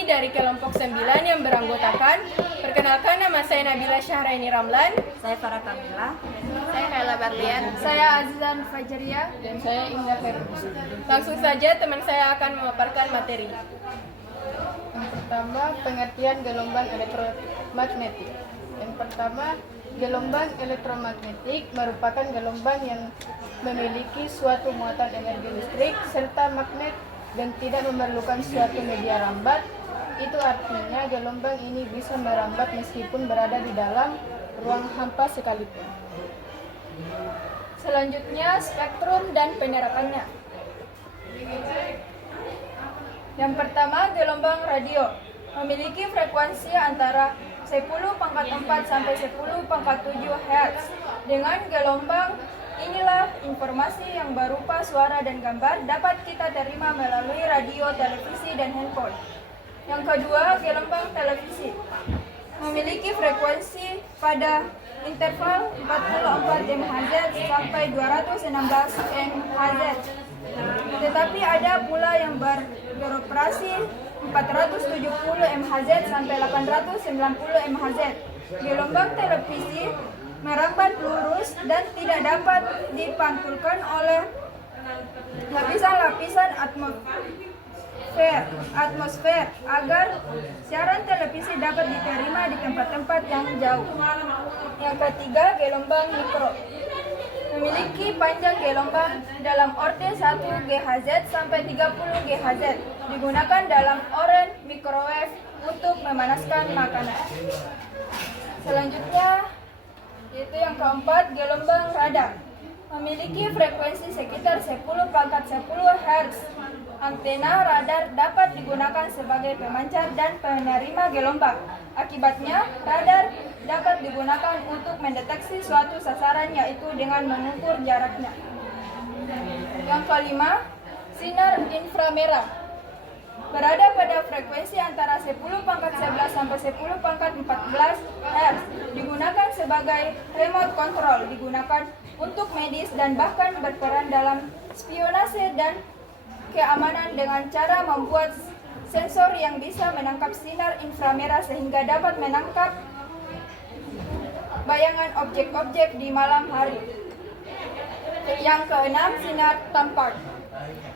kami dari kelompok 9 yang beranggotakan. Perkenalkan, nama saya Nabila Syahraini Ramlan. Saya Farah Kamila. Saya Kayla Barlian. Saya Azizan Fajaria. Dan saya Indah Ferus. Langsung saja teman saya akan memaparkan materi. Yang pertama, pengertian gelombang elektromagnetik. Yang pertama, gelombang elektromagnetik merupakan gelombang yang memiliki suatu muatan energi listrik serta magnet dan tidak memerlukan suatu media rambat. Itu artinya gelombang ini bisa merambat meskipun berada di dalam ruang hampa sekalipun. Selanjutnya, spektrum dan penerapannya. Yang pertama, gelombang radio memiliki frekuensi antara 10⁴ sampai 10⁻⁷ Hz. Dengan gelombang inilah informasi yang berupa suara dan gambar dapat kita terima melalui radio, televisi, dan handphone. Yang kedua, gelombang televisi memiliki frekuensi pada interval 44 MHz sampai 216 MHz. Tetapi ada pula yang beroperasi 470 MHz sampai 890 MHz. Gelombang televisi merambat lurus dan tidak dapat dipantulkan oleh lapisan-lapisan atmosfer agar siaran televisi dapat diterima di tempat-tempat yang jauh. Yang ketiga, gelombang mikro memiliki panjang gelombang dalam orden 1 GHz sampai 30 GHz. Digunakan dalam oren microwave untuk memanaskan makanan. Selanjutnya, yaitu yang keempat, gelombang radar memiliki frekuensi sekitar 10⁻10 Hz. Antena radar dapat digunakan sebagai pemancar dan penerima gelombang. Akibatnya, radar dapat digunakan untuk mendeteksi suatu sasaran, yaitu dengan mengukur jaraknya. Yang kelima, sinar inframerah berada pada frekuensi antara 10⁻11 sampai 10⁻14 Hz. Digunakan sebagai remote control, digunakan untuk medis dan bahkan berperan dalam spionase dan keamanan dengan cara membuat sensor yang bisa menangkap sinar inframerah sehingga dapat menangkap bayangan objek-objek di malam hari. Yang keenam, sinar tampak.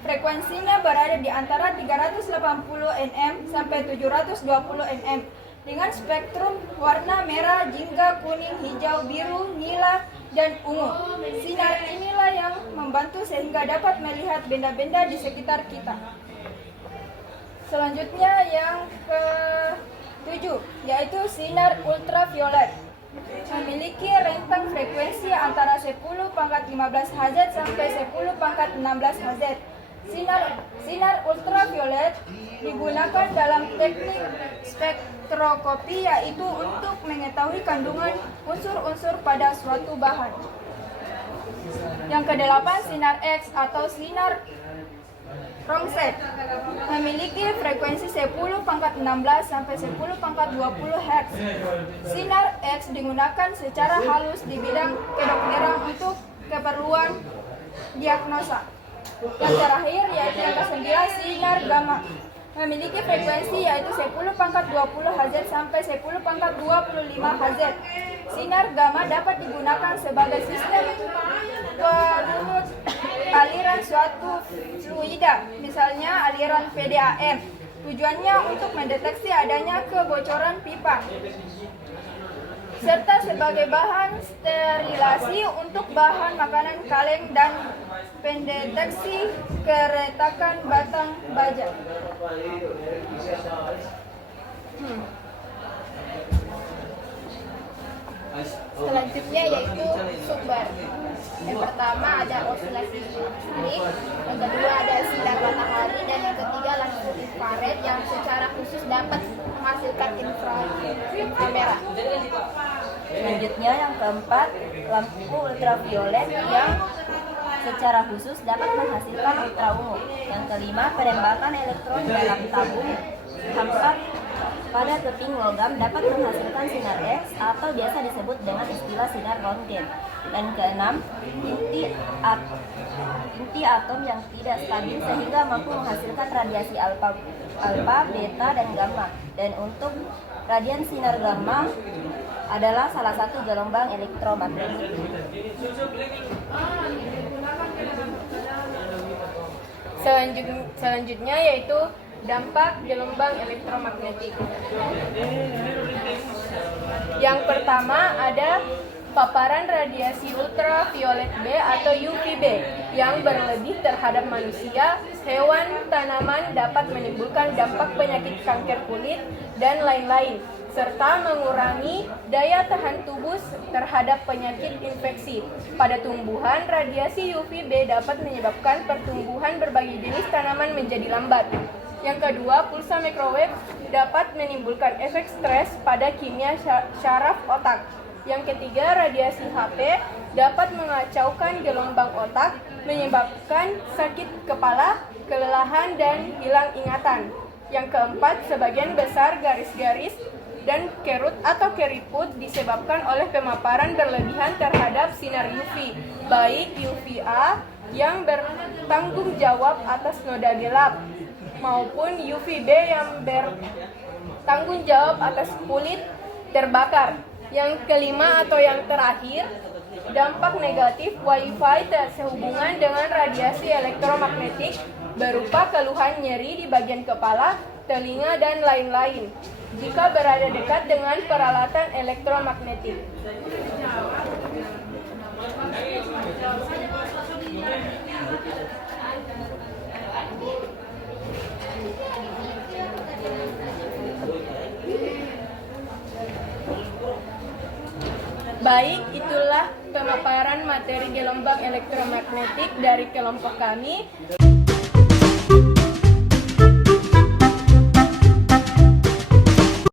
Frekuensinya berada di antara 380 nm sampai 720 nm dengan spektrum warna merah, jingga, kuning, hijau, biru, nila, dan ungu. Sinar inilah yang membantu sehingga dapat melihat benda-benda di sekitar kita. Selanjutnya yang ke-7, yaitu sinar ultraviolet. Memiliki rentang frekuensi antara 10⁻15 Hz sampai 10⁻16 Hz. Sinar ultraviolet digunakan dalam teknik spektroskopi, yaitu untuk mengetahui kandungan unsur-unsur pada suatu bahan. Yang kedelapan, sinar X atau sinar Röntgen memiliki frekuensi 10⁻16 sampai 10⁻20 Hz. Sinar X digunakan secara halus di bidang kedokteran untuk keperluan diagnosa. Yang terakhir, yaitu yang ke-9, sinar gamma memiliki frekuensi yaitu 10⁻20 Hz sampai 10⁻25 Hz. Sinar gamma dapat digunakan sebagai sistem penurut aliran suatu fluida, misalnya aliran PDAM. Tujuannya untuk mendeteksi adanya kebocoran pipa, serta sebagai bahan sterilasi untuk bahan makanan kaleng dan pendeteksi keretakan batang baja. Selanjutnya yaitu sumber. Yang pertama ada osilasi listrik, yang kedua ada sinar matahari, dan yang ketiga lampu infrared yang secara khusus dapat menghasilkan inframerah. Selanjutnya yang keempat, lampu ultraviolet yang secara khusus dapat menghasilkan ultraungu. Yang kelima, penembakan elektron dalam tabung hampa pada keping logam dapat menghasilkan sinar X atau biasa disebut dengan istilah sinar Röntgen. Dan keenam, inti atom yang tidak stabil sehingga mampu menghasilkan radiasi alfa, beta, dan gamma. Dan untuk radian sinar gamma adalah salah satu gelombang elektromagnetik. Selanjutnya yaitu dampak gelombang elektromagnetik. Yang pertama ada paparan radiasi ultraviolet B atau UVB yang berlebih terhadap manusia, hewan, tanaman dapat menimbulkan dampak penyakit kanker kulit dan lain-lain, serta mengurangi daya tahan tubuh terhadap penyakit infeksi. Pada tumbuhan, radiasi UVB dapat menyebabkan pertumbuhan berbagai jenis tanaman menjadi lambat. Yang kedua, pulsa microwave dapat menimbulkan efek stres pada kimia syaraf otak. Yang ketiga, radiasi HP dapat mengacaukan gelombang otak, menyebabkan sakit kepala, kelelahan, dan hilang ingatan. Yang keempat, sebagian besar garis-garis dan kerut atau keriput disebabkan oleh pemaparan berlebihan terhadap sinar UV, baik UVA yang bertanggung jawab atas noda gelap, maupun UVB yang bertanggung jawab atas kulit terbakar. Yang kelima atau yang terakhir, dampak negatif Wi-Fi sehubungan dengan radiasi elektromagnetik berupa keluhan nyeri di bagian kepala, telinga, dan lain-lain jika berada dekat dengan peralatan elektromagnetik. Baik, itulah pemaparan materi gelombang elektromagnetik dari kelompok kami.